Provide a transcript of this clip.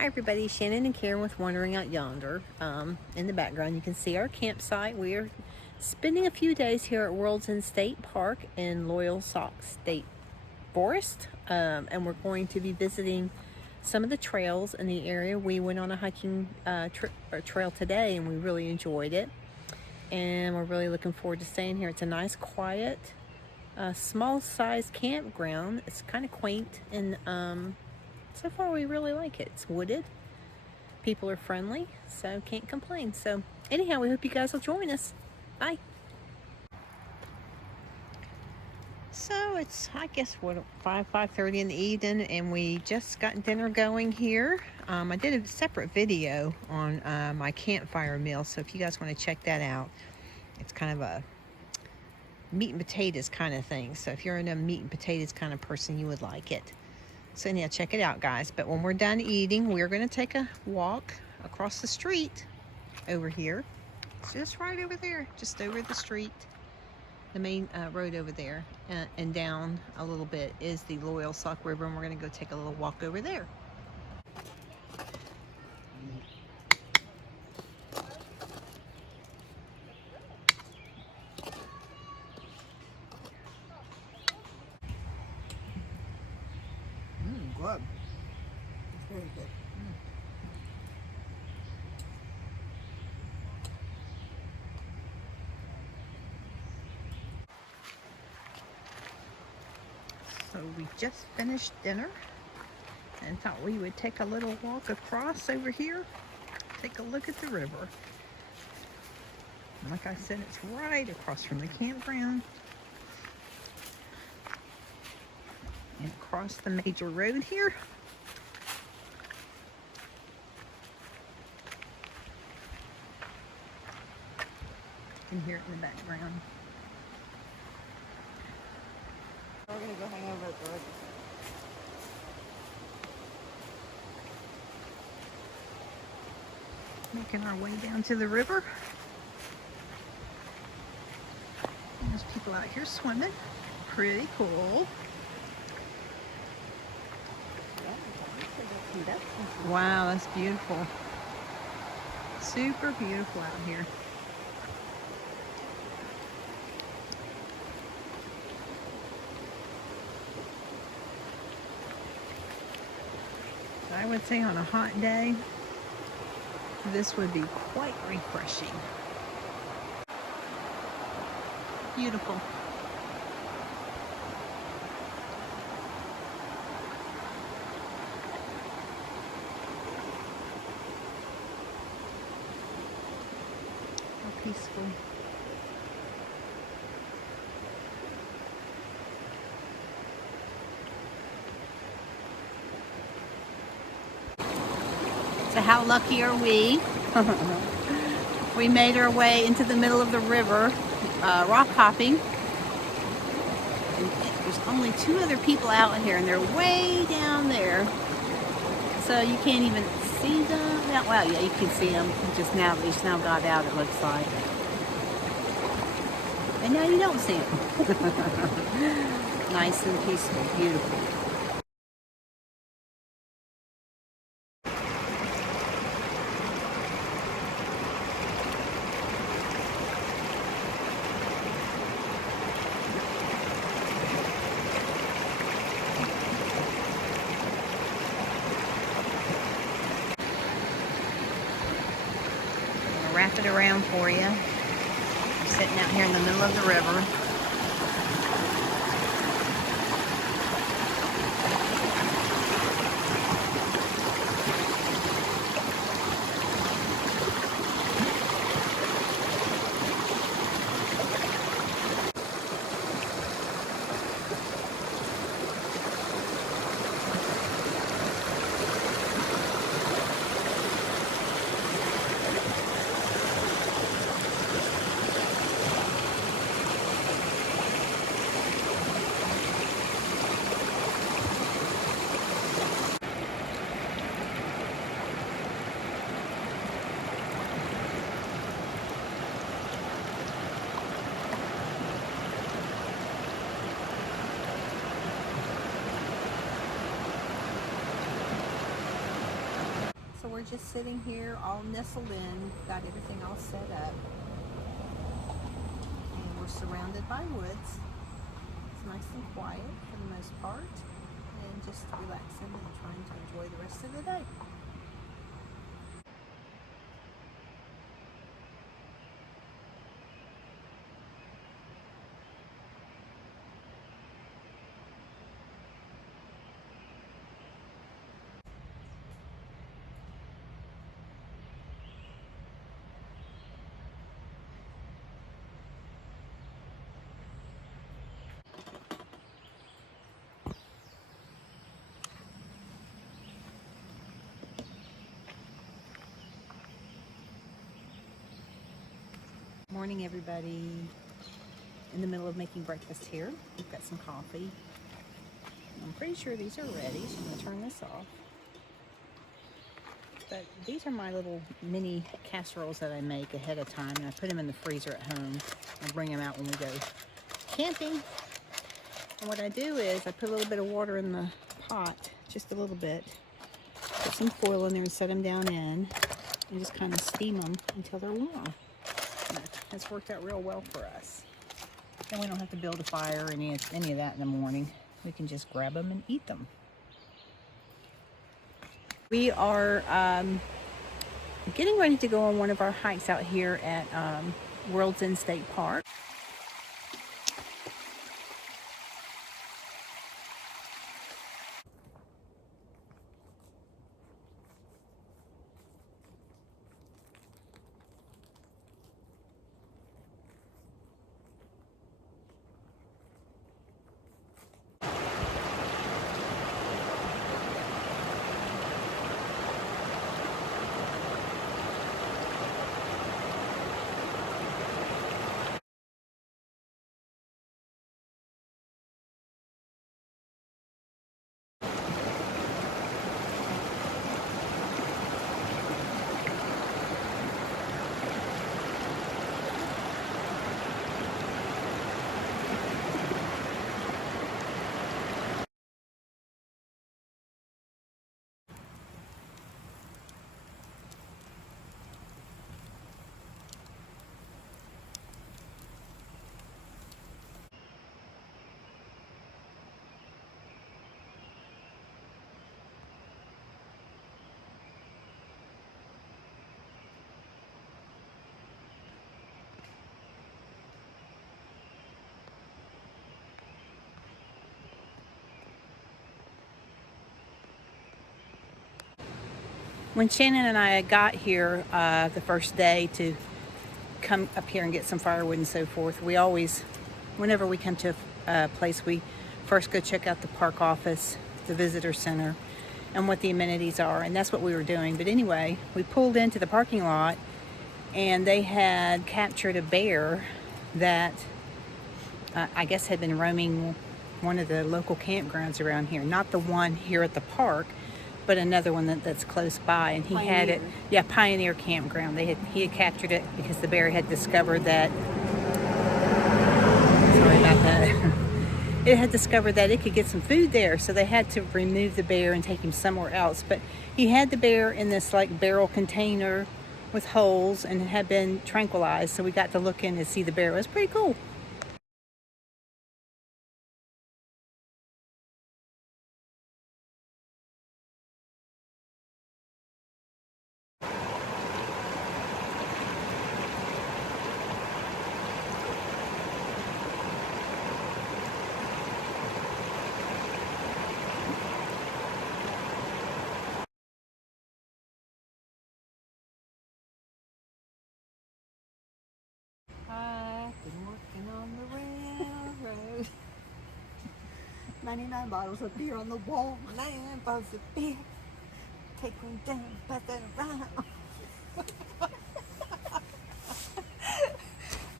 Hi everybody, Shannon and Karen with Wandering Out Yonder. In the background you can see our campsite. We're spending a few days here at World's End State Park in Loyalsock State Forest, and we're going to be visiting some of the trails in the area. We went on a hiking trail today and we really enjoyed it, and we're really looking forward to staying here. It's a nice, quiet, small size campground. It's kind of quaint, and so far we really like it. It's wooded, people are friendly, so can't complain. So anyhow, we hope you guys will join us. Bye. So it's, I guess, what, 5:30 in the evening, and we just got dinner going here. I did a separate video on my campfire meal, so if you guys want to check that out, it's kind of a meat and potatoes kind of thing. So if you're in a meat and potatoes kind of person, you would like it. So anyhow, check it out, guys. But when we're done eating, we're going to take a walk across the street over here. It's just right over there, just over the street, the main road over there, and down a little bit is the Loyalsock River, and we're going to go take a little walk over there. Good. It's very good. So we just finished dinner and thought we would take a little walk across over here, take a look at the river. And like I said, it's right across from the campground and across the major road here. You can hear it in the background. We're going to go hang over at the river. Making our way down to the river. And there's people out here swimming. Pretty cool. Wow, that's beautiful. Super beautiful out here. I would say on a hot day, this would be quite refreshing. Beautiful. How peaceful. So how lucky are we? We made our way into the middle of the river, rock hopping. And there's only two other people out here, and they're way down there. So you can't even see them. Well, yeah, you can see them. Just now got out, it looks like. And now you don't see them. Nice and peaceful, beautiful. Wrap it around for you. I'm sitting out here in the middle of the river. we're just sitting here all nestled in, got everything all set up, and we're surrounded by woods. It's nice and quiet for the most part, and just relaxing and trying to enjoy the rest of the day. Morning, everybody. In the middle of making breakfast here. We've got some coffee. I'm pretty sure these are ready, so I'm going to turn this off. But these are my little mini casseroles that I make ahead of time, and I put them in the freezer at home. I bring them out when we go camping. And what I do is I put a little bit of water in the pot, just a little bit. Put some foil in there and set them down in, and just kind of steam them until they're warm. That's worked out real well for us. And we don't have to build a fire or any of that in the morning. We can just grab them and eat them. We are getting ready to go on one of our hikes out here at World's End State Park. When Shannon and I got here the first day to come up here and get some firewood and so forth, we always, whenever we come to a place, we first go check out the park office, the visitor center, and what the amenities are, and that's what we were doing. But anyway, we pulled into the parking lot, and they had captured a bear that I guess had been roaming one of the local campgrounds around here. Not the one here at the park, but another one that's close by, and he had it. Yeah, Pioneer Campground. He had captured it because the bear had discovered that. Sorry about that. It had discovered that it could get some food there, so they had to remove the bear and take him somewhere else. But he had the bear in this like barrel container with holes, and it had been tranquilized, so we got to look in and see the bear. It was pretty cool. I've been working on the railroad. 99 bottles of beer on the wall. 99 bottles of beer. Take one down, pass that around.